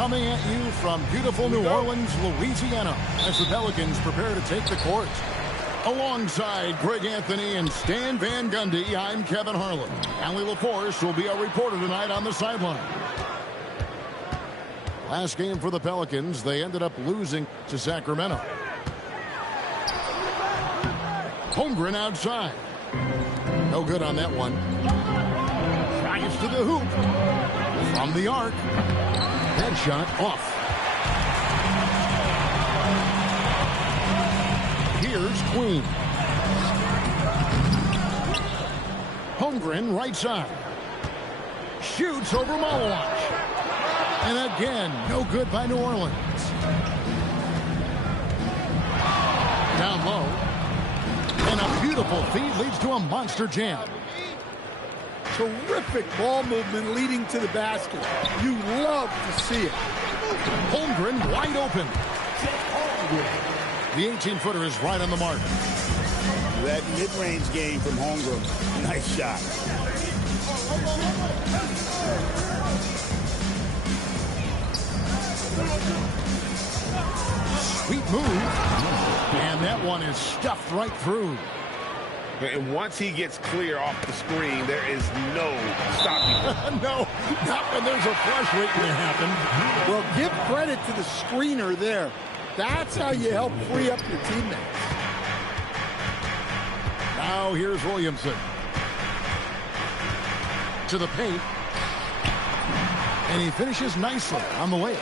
Coming at you from beautiful New Orleans, Louisiana, as the Pelicans prepare to take the court. Alongside Greg Anthony and Stan Van Gundy, I'm Kevin Harlan. Allie LaForce will be our reporter tonight on the sideline. Last game for the Pelicans, they ended up losing to Sacramento. Holmgren outside. No good on that one. Drives to the hoop. From the arc. That shot off. Here's Queen. Holmgren right side. Shoots over Malawach. And again, no good by New Orleans. Down low. And a beautiful feed leads to a monster jam. Terrific ball movement leading to the basket. You love to see it. Holmgren wide open. The 18-footer is right on the mark. That mid-range game from Holmgren. Nice shot. Sweet move. And that one is stuffed right through. And once he gets clear off the screen, there is no stopping. No, not when there's a flush waiting to happen. Well, give credit to the screener there. That's how you help free up your teammates. Now here's Williamson. To the paint. And he finishes nicely on the way.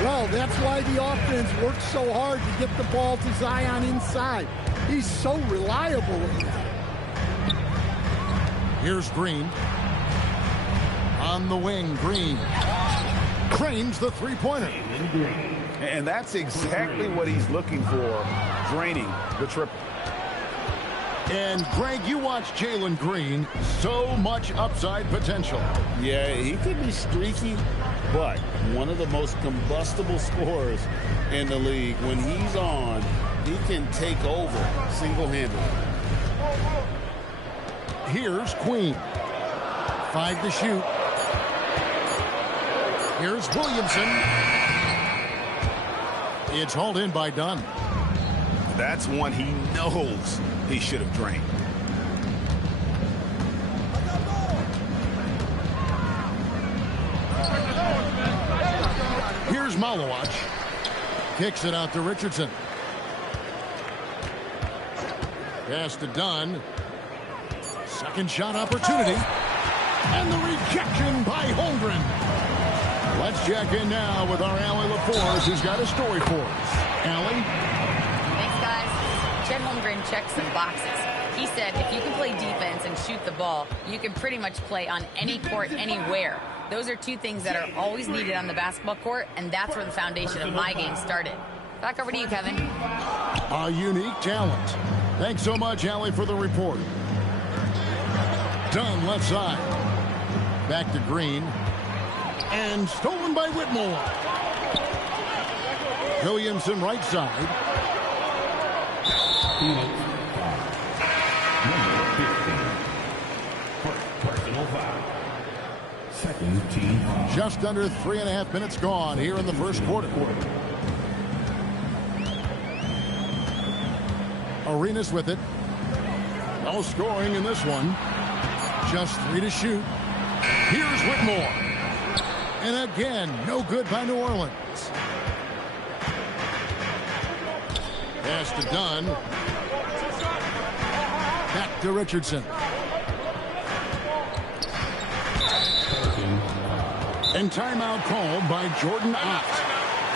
Well, that's why the offense works so hard to get the ball to Zion inside. He's so reliable with it. Here's Green. On the wing, Green. Cranes the three-pointer. And that's exactly what he's looking for, draining the triple. And, Greg, you watch Jalen Green. So much upside potential. Yeah, he could be streaky, but one of the most combustible scorers in the league. When he's on, he can take over single-handedly. Here's Queen. 5 to shoot. Here's Williamson. It's hauled in by Dunn. That's one he knows he should have drained. Here's Malawach. Kicks it out to Richardson. Pass to Dunn. Second shot opportunity. And the rejection by Holmgren. Let's check in now with our Allie LaForce, who's got a story for us. Allie? Thanks, guys. Chet Holmgren checked some boxes. He said if you can play defense and shoot the ball, you can pretty much play on any court, anywhere. Those are two things that are always needed on the basketball court, and that's where the foundation of my game started. Back over to you, Kevin. A unique talent. Thanks so much, Allie, for the report. Dunn left side. Back to Green. And stolen by Whitmore. Williamson right side. Number 15. First personal foul. Second team foul. Just under 3.5 minutes gone here in the first quarter. Arenas with it. No scoring in this one. Just 3 to shoot. Here's Whitmore. And again, no good by New Orleans. Pass to Dunn. Back to Richardson. And timeout called by Jordan Ott.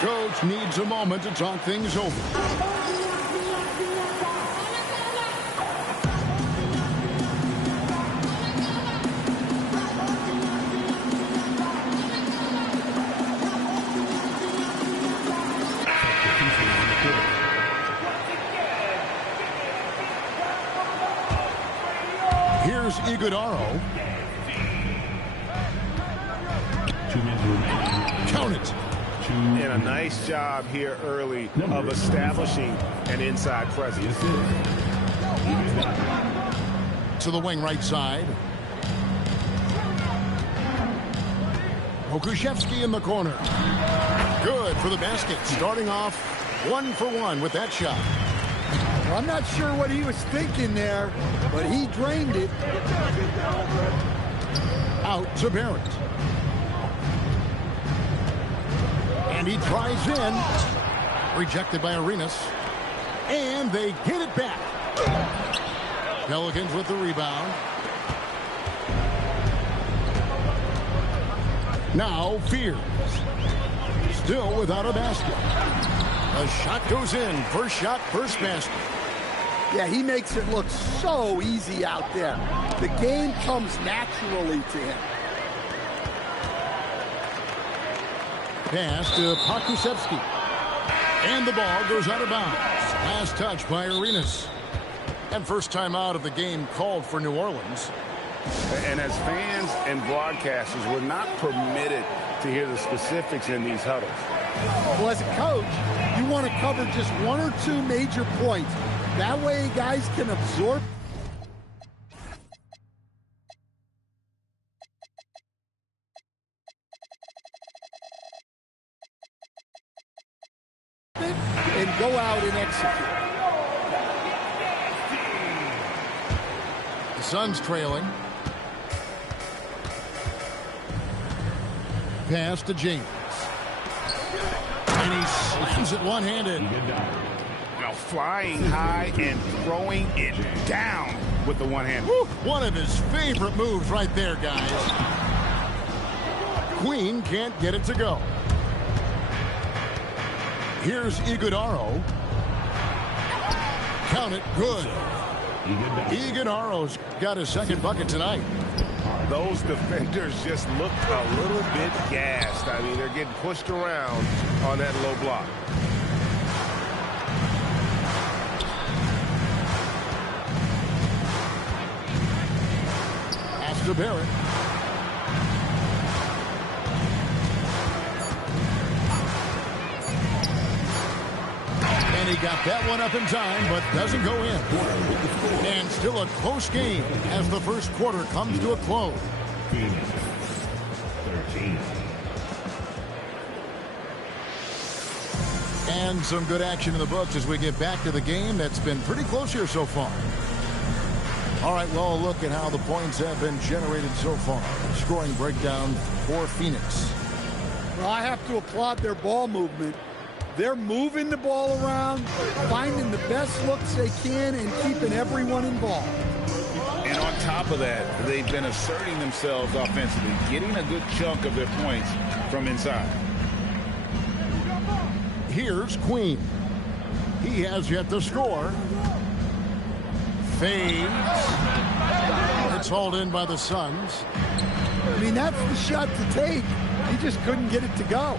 Coach needs a moment to talk things over. Here's Iguodaro. 2 minutes remaining. Count it. And a nice job here early of establishing an inside presence. To the wing right side. Pokusevski in the corner. Good for the basket. Starting off 1 for 1 with that shot. Well, I'm not sure what he was thinking there, but he drained it. Out to Barrett. And he tries in. Rejected by Arenas. And they get it back. Pelicans with the rebound. Now Fears. Still without a basket. A shot goes in. First shot, first basket. Yeah, he makes it look so easy out there. The game comes naturally to him. Pass to Pokusevski. And the ball goes out of bounds. Last touch by Arenas. And first time out of the game called for New Orleans. And as fans and broadcasters, we're not permitted to hear the specifics in these huddles. Well, as a coach, you want to cover just 1 or 2 major points. That way guys can absorb it and go out and execute. The Suns trailing. Pass to James. And he slams it one-handed. Now flying high and throwing it down with the one hand. One of his favorite moves right there, guys. Queen can't get it to go. Here's Iguodaro. Count it, good. Iguodaro's got his second bucket tonight. Those defenders just look a little bit gassed. I mean, they're getting pushed around on that low block. Pass to Barrett. And he got that one up in time, but doesn't go in. And still a close game as the first quarter comes to a close. 13. And some good action in the books as we get back to the game that's been pretty close here so far. All right, well, a look at how the points have been generated so far. Scoring breakdown for Phoenix. Well, I have to applaud their ball movement. They're moving the ball around, finding the best looks they can, and keeping everyone involved. And on top of that, they've been asserting themselves offensively, getting a good chunk of their points from inside. Here's Queen. He has yet to score. Fades. It's hauled in by the Suns. I mean, that's the shot to take. He just couldn't get it to go.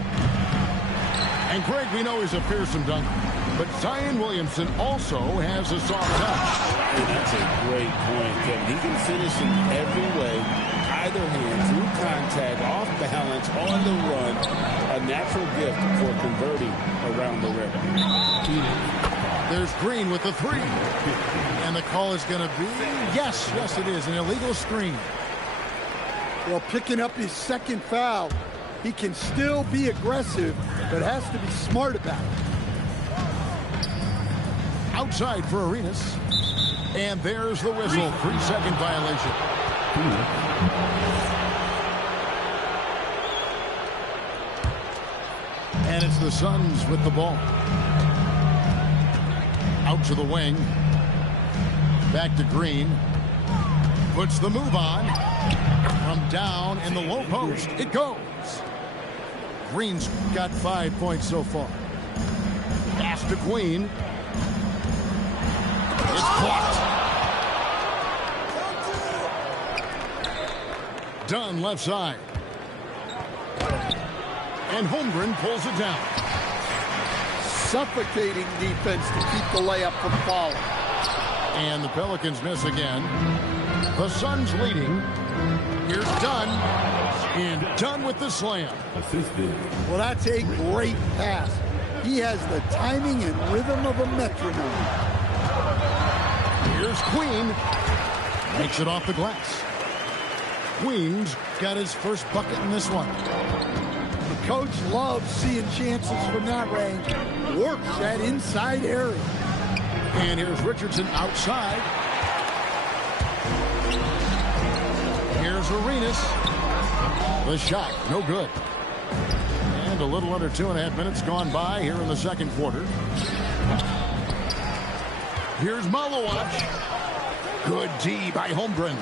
And Greg, we know he's a fearsome dunker, but Zion Williamson also has a soft touch. And that's a great point, Kevin. He can finish in every way, either hand, through contact, off balance, on the run. A natural gift for converting around the rim. There's Green with the three. And the call is going to be, yes, it is, an illegal screen. Well, picking up his second foul, he can still be aggressive, but has to be smart about it. Outside for Arenas. And there's the whistle. 3-second violation. And it's the Suns with the ball. Out to the wing. Back to Green. Puts the move on. From down in the low post. It goes. Green's got 5 points so far. Pass to Queen. It's blocked. Dunn left side. And Holmgren pulls it down. Suffocating defense to keep the layup from falling. And the Pelicans miss again. The Suns leading. Here's Dunn. And Dunn with the slam. Assisted. Well, that's a great pass. He has the timing and rhythm of a metronome. Here's Queen. Makes it off the glass. Queens got his first bucket in this one. The coach loves seeing chances from that range. Works that inside area. And here's Richardson outside. Here's Arenas. The shot, no good. And a little under 2.5 minutes gone by here in the second quarter. Here's Malowacz. Good D by Holmgren.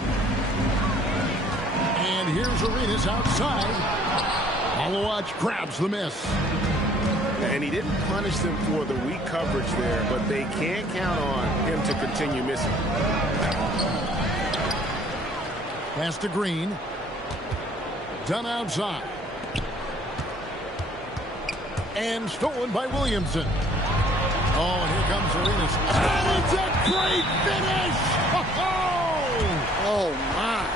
And here's Arenas outside. Malowacz grabs the miss. And he didn't punish them for the weak coverage there, but they can't count on him to continue missing. Pass to Green. Done outside. And stolen by Williamson. Oh, and here comes Arenas. And it's a great finish! Oh, my.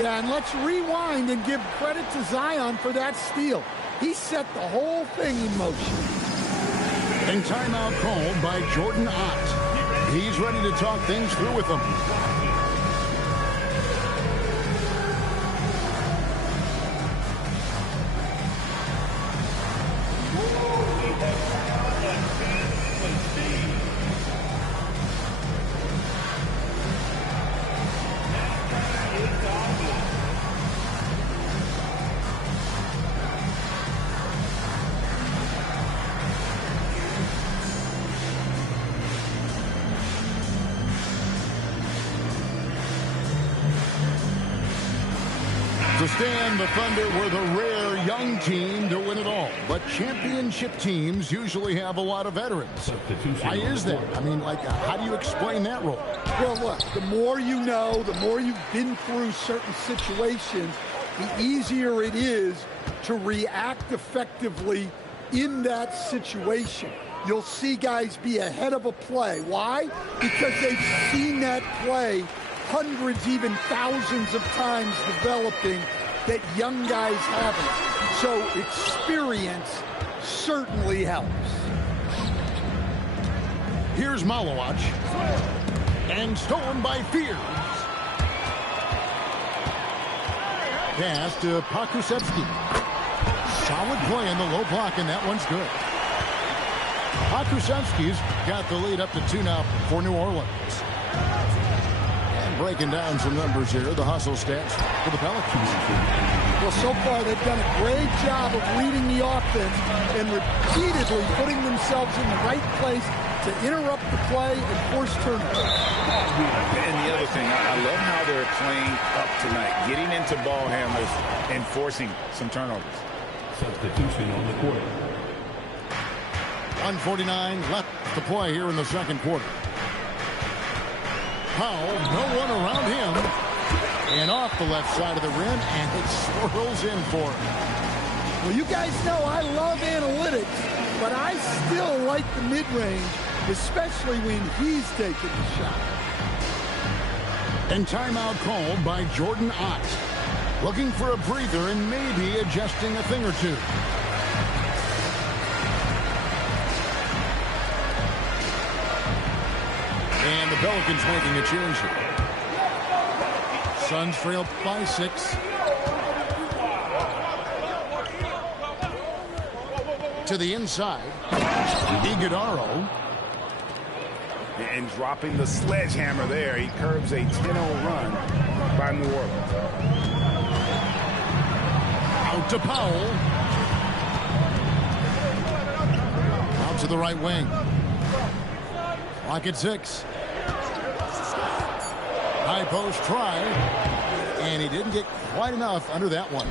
Yeah, and let's rewind and give credit to Zion for that steal. He set the whole thing in motion. And timeout called by Jordan Ott. He's ready to talk things through with them. To stand, the Thunder were the rare young team to win it all. But championship teams usually have a lot of veterans. Why is that? I mean, how do you explain that role? Well, look, the more you know, the more you've been through certain situations, the easier it is to react effectively in that situation. You'll see guys be ahead of a play. Why? Because they've seen that play hundreds, even thousands of times developing that young guys haven't. So experience certainly helps. Here's Malowacz. And stolen by Fears. Pass to Pokusevski. Solid play in the low block, and that one's good. Pokusevski's got the lead up to 2 now for New Orleans. Breaking down some numbers here, the hustle stats for the Pelicans. Well, so far they've done a great job of reading the offense and repeatedly putting themselves in the right place to interrupt the play and force turnovers. And the other thing, I love how they're playing up tonight, getting into ball handlers and forcing some turnovers. Substitution on the court. 1:49 left to play here in the second quarter. Powell, no one around him, and off the left side of the rim, and it swirls in for him. Well, you guys know I love analytics, but I still like the mid-range, especially when he's taking the shot. And timeout called by Jordan Ott. Looking for a breather and maybe adjusting a thing or two. And the Pelicans making a change here. Suns trail by 6. To the inside. Iguodala. And dropping the sledgehammer there, he curbs a 10-0 run by New Orleans. Out to Powell. Out to the right wing. Clock at 6. High post try. And he didn't get quite enough under that one.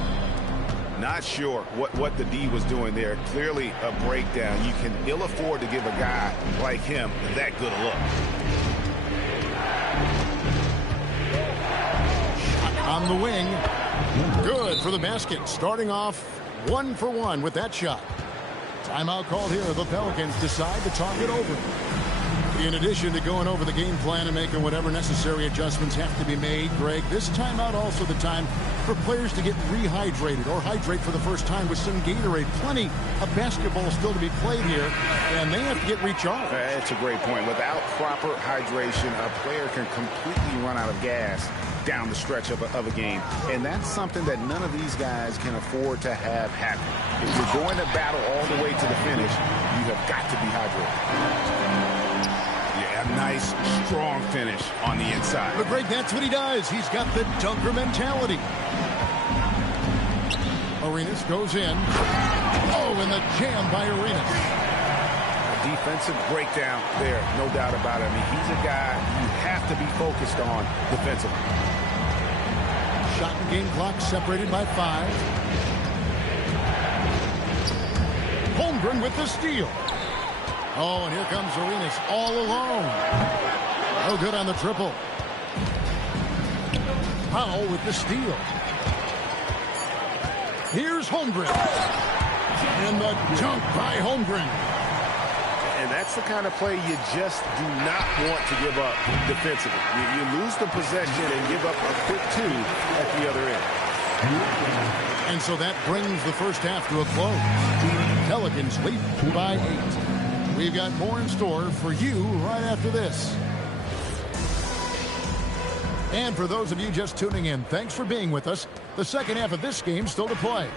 Not sure what the D was doing there. Clearly a breakdown. You can ill afford to give a guy like him that good a look. Shot on the wing. Good for the basket. Starting off 1 for 1 with that shot. Timeout called here. The Pelicans decide to talk it over. In addition to going over the game plan and making whatever necessary adjustments have to be made, Greg, this timeout also the time for players to get rehydrated or hydrate for the first time with some Gatorade. Plenty of basketball still to be played here, and they have to get recharged. That's a great point. Without proper hydration, a player can completely run out of gas down the stretch of a game. And that's something that none of these guys can afford to have happen. If you're going to battle all the way to the finish, you have got to be hydrated. Yeah, a nice, strong finish on the inside. But Greg, that's what he does. He's got the dunker mentality. Arenas goes in. Oh, and the jam by Arenas. Defensive breakdown there, no doubt about it. I mean, he's a guy you have to be focused on defensively. Shot and game clock separated by 5. Holmgren with the steal. Oh, and here comes Arenas all alone. No good on the triple. Powell with the steal. Here's Holmgren. And the dunk by Holmgren. And that's the kind of play you just do not want to give up defensively. You lose the possession and give up a quick 2 at the other end. And so that brings the first half to a close. Pelicans lead by 8. We've got more in store for you right after this. And for those of you just tuning in, thanks for being with us. The second half of this game still to play.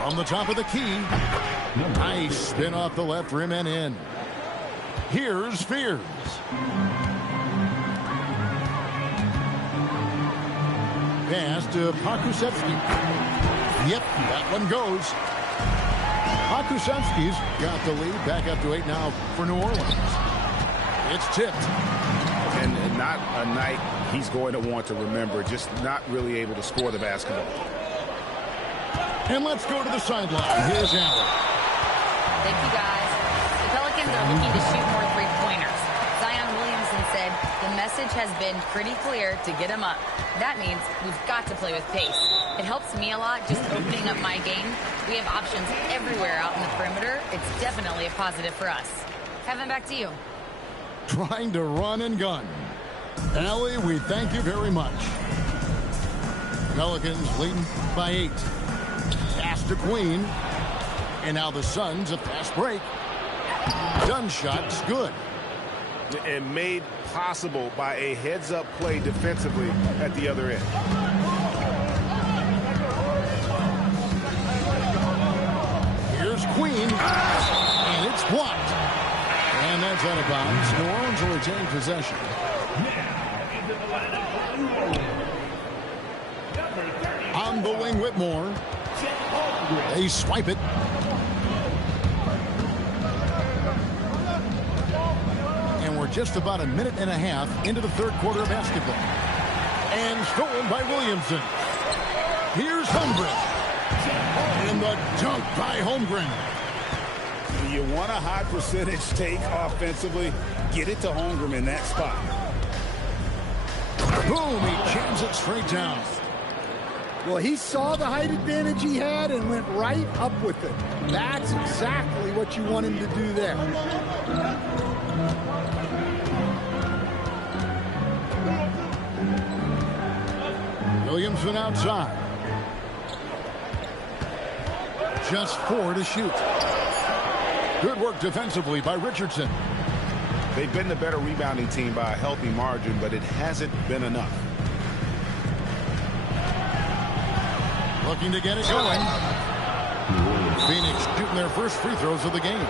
On the top of the key. Nice spin off the left rim and in. Here's Fears. Pass to Pakusevsky. Yep, that one goes. Pakusevsky's got the lead. Back up to 8 now for New Orleans. It's tipped. And not a night he's going to want to remember. Just not really able to score the basketball. And let's go to the sideline. Here's Allen. Thank you, guys. The Pelicans are looking to shoot more three-pointers. Zion Williamson said the message has been pretty clear to get him up. That means we've got to play with pace. It helps me a lot just opening up my game. We have options everywhere out in the perimeter. It's definitely a positive for us. Kevin, back to you. Trying to run and gun. Allie, we thank you very much. Pelicans leading by 8. Pass to Queen. And now the Suns a fast break. Done shot's good. And made possible by a heads-up play defensively at the other end. Here's Queen. And it's blocked. And that's out of bounds. New Orleans will retain possession. On the wing, Whitmore. They swipe it. And we're just about a minute and a half into the third quarter of basketball. And stolen by Williamson. Here's Holmgren. And the dunk by Holmgren. You want a high percentage take offensively, get it to Holmgren in that spot. Boom, he jams it straight down. Well, he saw the height advantage he had and went right up with it. That's exactly what you want him to do there. Williamson outside. Just 4 to shoot. Good work defensively by Richardson. They've been the better rebounding team by a healthy margin, but it hasn't been enough. Looking to get it going. Phoenix shooting their first free throws of the game.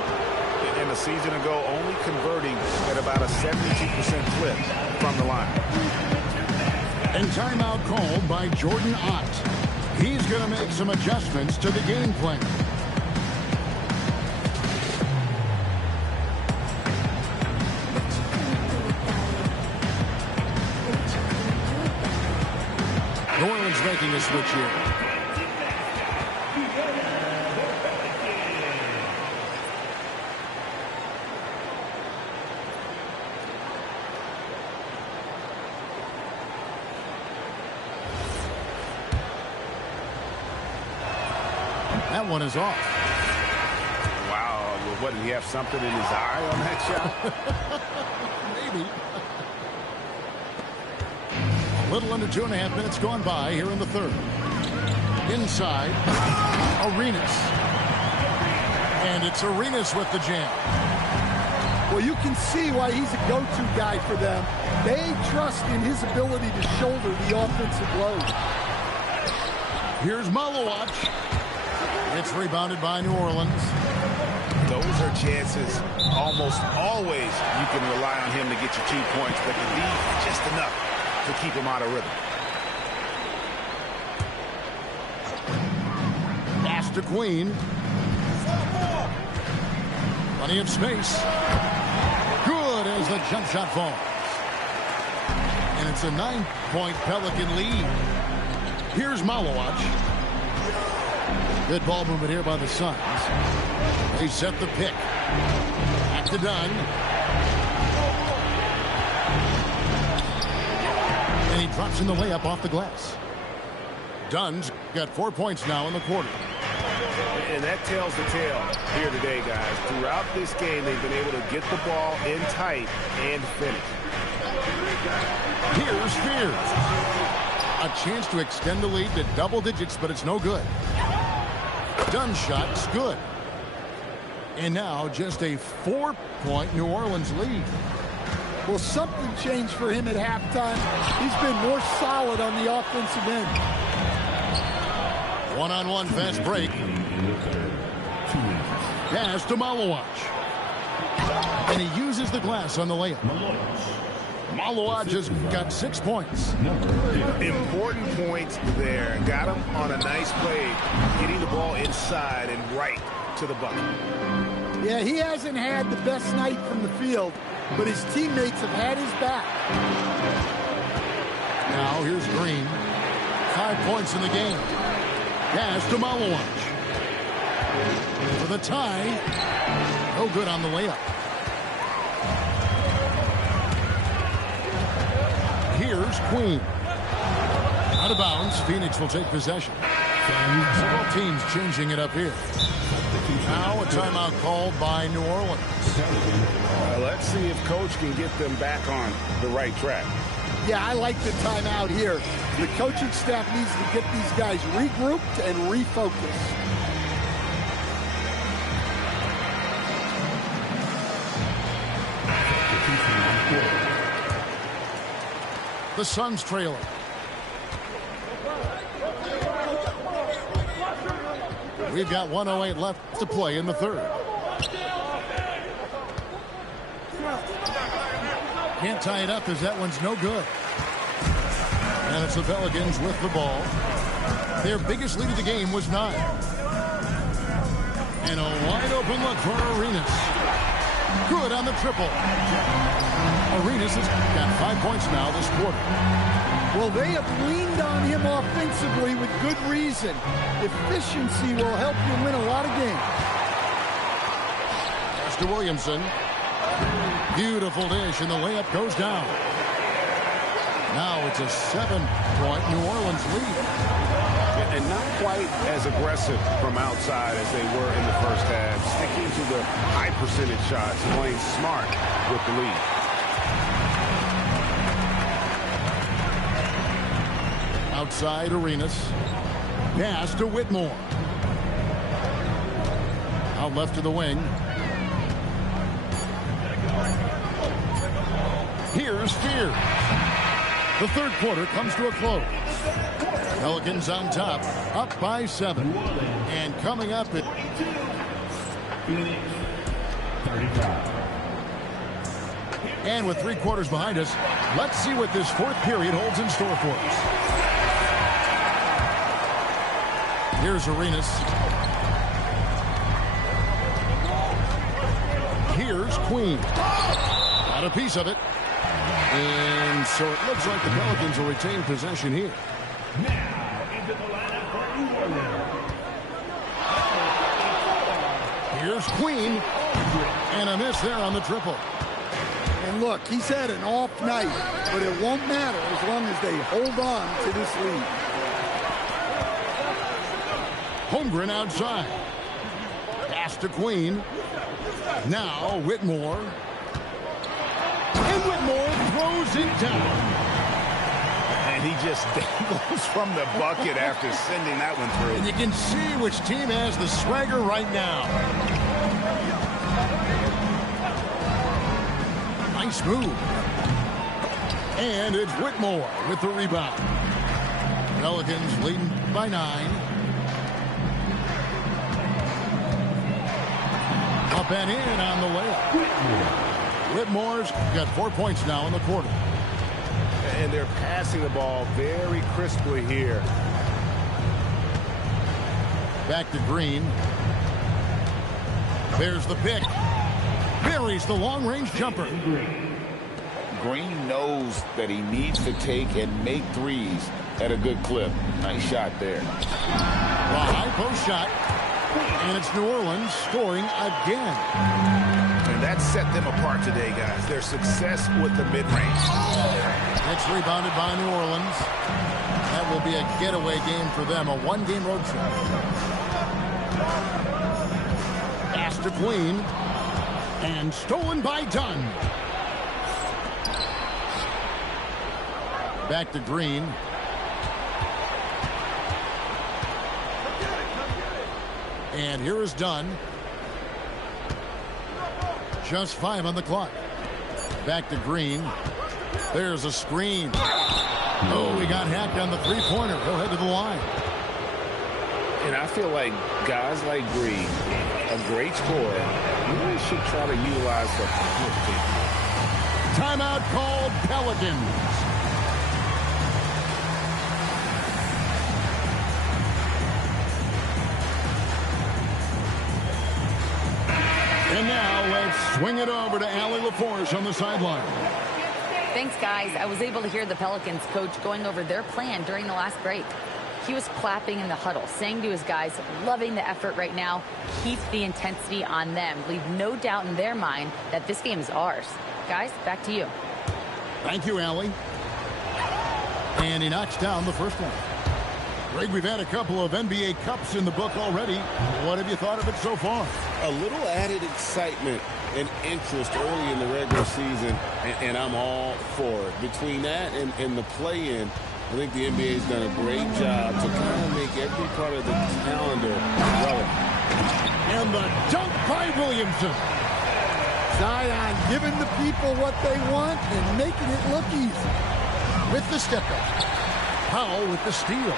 And a season ago, only converting at about a 72% clip from the line. And timeout called by Jordan Ott. He's going to make some adjustments to the game plan. New Orleans making a switch here. That one is off. Wow, what, did he have something in his eye on that shot? Maybe. A little under 2.5 minutes gone by here in the third. Inside, Arenas. And it's Arenas with the jam. Well, you can see why he's a go-to guy for them. They trust in his ability to shoulder the offensive load. Here's Malowacz. It's rebounded by New Orleans. Those are chances almost always you can rely on him to get you 2 points, but to be just enough to keep him out of rhythm. Pass to Queen. Plenty of space. Good as the jump shot falls. And it's a 9-point Pelican lead. Here's Malowacz. Good ball movement here by the Suns. They set the pick. Back to Dunn. And he drops in the layup off the glass. Dunn's got 4 points now in the quarter. And that tells the tale here today, guys. Throughout this game, they've been able to get the ball in tight and finish. Here's Spears. A chance to extend the lead to double digits, but it's no good. Dunn's shot's good. And now just a 4-point New Orleans lead. Well, something changed for him at halftime. He's been more solid on the offensive end. One-on-one fast break. Pass to Malowacz. And he uses the glass on the layup. Malowacz has got 6 points. Important points there. Got him on a nice play, getting the ball inside and right to the bucket. Yeah, he hasn't had the best night from the field, but his teammates have had his back. Now here's Green. 5 points in the game. Pass to Malowacz. For the tie. No good on the layup. Here's Queen. Out of bounds. Phoenix will take possession. Several teams changing it up here. Now a timeout called by New Orleans. Let's see if Coach can get them back on the right track. Yeah, I like the timeout here. The coaching staff needs to get these guys regrouped and refocused. The Suns trailing. We've got 1:08 left to play in the third. Can't tie it up as that one's no good. And it's the Pelicans with the ball. Their biggest lead of the game was 9. And a wide open look for Arenas. Good on the triple. Arenas has got 5 points now this quarter. Well, they have leaned on him offensively with good reason. Efficiency will help you win a lot of games. Pass to Williamson. Beautiful dish, and the layup goes down. Now it's a 7-point New Orleans lead. And not quite as aggressive from outside as they were in the first half. Sticking to the high percentage shots, playing smart with the lead. Outside Arenas. Pass to Whitmore. Out left to the wing. Here's Spears. The third quarter comes to a close. Pelicans on top, up by 7. And coming up at 35. And with 3 quarters behind us, let's see what this fourth period holds in store for us. Here's Arenas. Here's Queen. Got a piece of it. And so it looks like the Pelicans will retain possession here. Now into the lineup for New Orleans. Here's Queen. And a miss there on the triple. And look, he's had an off night, but it won't matter as long as they hold on to this lead. Holmgren outside. Pass to Queen. Now Whitmore. And Whitmore throws it down. And he just dangles from the bucket after sending that one through. And you can see which team has the swagger right now. Nice move. And it's Whitmore with the rebound. Pelicans leading by 9. Up and in on the layup. Whitmore's got 4 points now in the quarter. And they're passing the ball very crisply here. Back to Green. There's the pick. Buries the long-range jumper. Green knows that he needs to take and make threes at a good clip. Nice shot there. The high post shot. And it's New Orleans scoring again. And that set them apart today, guys. Their success with the mid-range. It's rebounded by New Orleans. That will be a getaway game for them, a one-game road trip. Pass to Queen. And stolen by Dunn. Back to Green. And here is Dunn. Just 5 on the clock. Back to Green. There's a screen. Oh, he got hacked on the three-pointer. He'll head to the line. And I feel like guys like Green, a great scorer, really should try to utilize the Timeout called Pelicans. And now let's swing it over to Allie LaForce on the sideline. Thanks, guys. I was able to hear the Pelicans coach going over their plan during the last break. He was clapping in the huddle, saying to his guys, loving the effort right now, keep the intensity on them. Leave no doubt in their mind that this game is ours. Guys, back to you. Thank you, Allie. And he knocks down the first one. Greg, we've had a couple of NBA Cups in the book already. What have you thought of it so far? A little added excitement and interest early in the regular season, and I'm all for it. Between that and the play-in, I think the NBA has done a great job to kind of make every part of the calendar relevant. And the dunk by Williamson. Zion giving the people what they want and making it look easy. With the step back. Powell with the steal.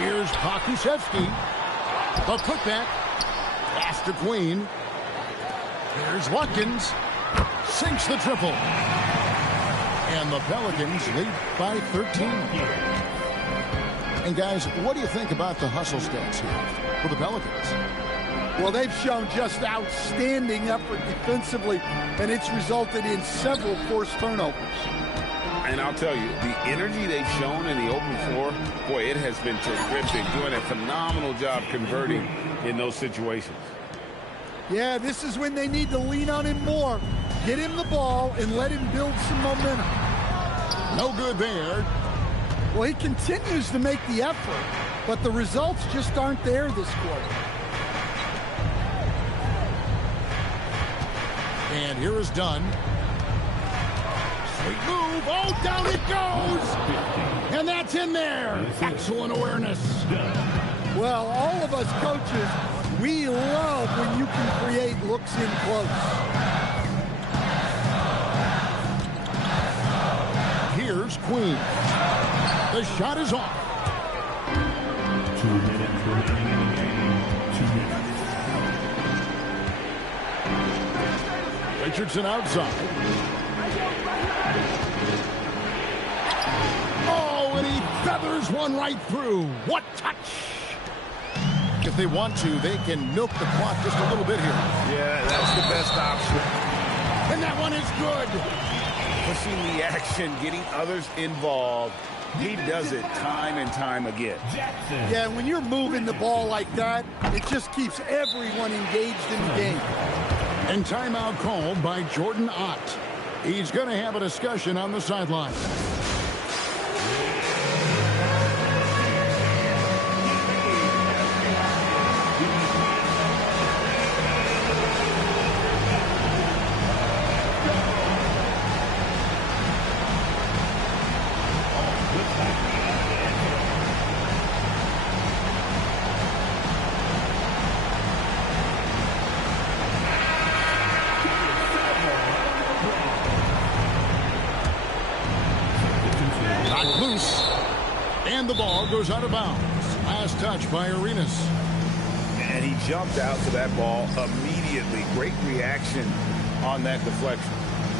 Here's Pokusevski. The putback. Pass to Queen. Here's Watkins. Sinks the triple. And the Pelicans lead by 13. And guys, what do you think about the hustle stats here for the Pelicans? Well, they've shown just outstanding effort defensively, and it's resulted in several forced turnovers. And I'll tell you, the energy they've shown in the open floor, boy, it has been terrific, doing a phenomenal job converting in those situations. Yeah, this is when they need to lean on him more. Get him the ball and let him build some momentum. No good there. Well, he continues to make the effort, but the results just aren't there this quarter. And here is Dunn. Sweet move. Oh, down it goes. And that's in there. Excellent awareness. Well, all of us coaches, we love when you can create looks in close. Here's Queen. The shot is off. 2 minutes remaining in the game. 2 minutes. Richardson outside. Oh, and he feathers one right through. What touch! If they want to, they can milk the clock just a little bit here. Yeah, that's the best option. And that one is good. Pushing the action, getting others involved. He does it time and time again. Yeah, when you're moving the ball like that, it just keeps everyone engaged in the game. And timeout called by Jordan Ott. He's going to have a discussion on the sideline. And the ball goes out of bounds. Last touch by Arenas. And he jumped out to that ball immediately. Great reaction on that deflection.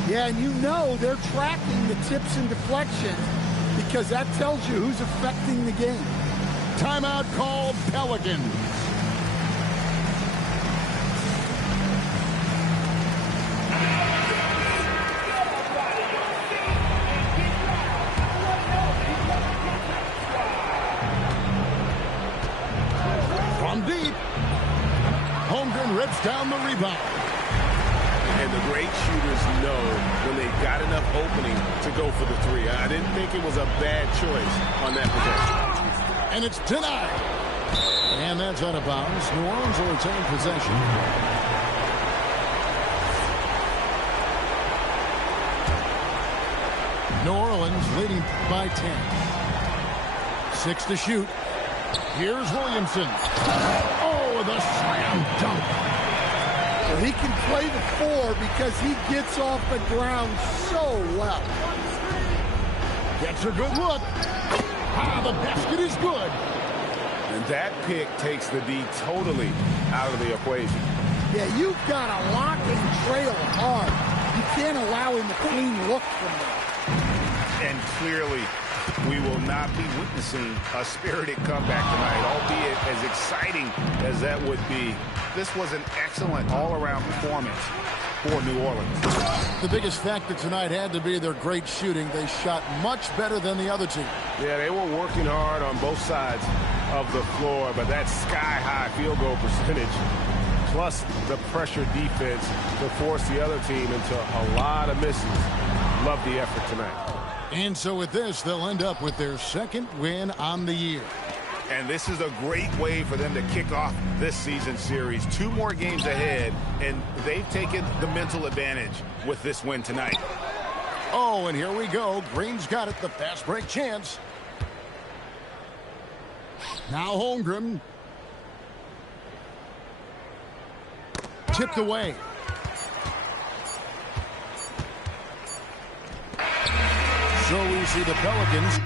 Yeah, and you know they're tracking the tips and deflections because that tells you who's affecting the game. Timeout called Pelicans. From deep, Holmgren rips down the rebound. And the great shooters know when they've got enough opening to go for the three. I didn't think it was a bad choice on that possession. And it's denied. And that's out of bounds. New Orleans will retain possession. New Orleans leading by 10. 6 to shoot. Here's Williamson. Oh, the slam dunk. Well, he can play the 4 because he gets off the ground so well. Gets a good look. Ah, the basket is good. And that pick takes the D totally out of the equation. Yeah, you've got to lock and trail hard. You can't allow him a clean look from there. And clearly, we will not be witnessing a spirited comeback tonight, albeit as exciting as that would be. This was an excellent all-around performance for New Orleans. The biggest factor tonight had to be their great shooting. They shot much better than the other team. Yeah, they were working hard on both sides of the floor, but that sky-high field goal percentage plus the pressure defense to force the other team into a lot of misses. Love the effort tonight. And so with this, they'll end up with their second win on the year. And this is a great way for them to kick off this season series. 2 more games ahead, and they've taken the mental advantage with this win tonight. Oh, and here we go. Green's got it, the fast break chance. Now Holmgren. Tipped away. So we see the Pelicans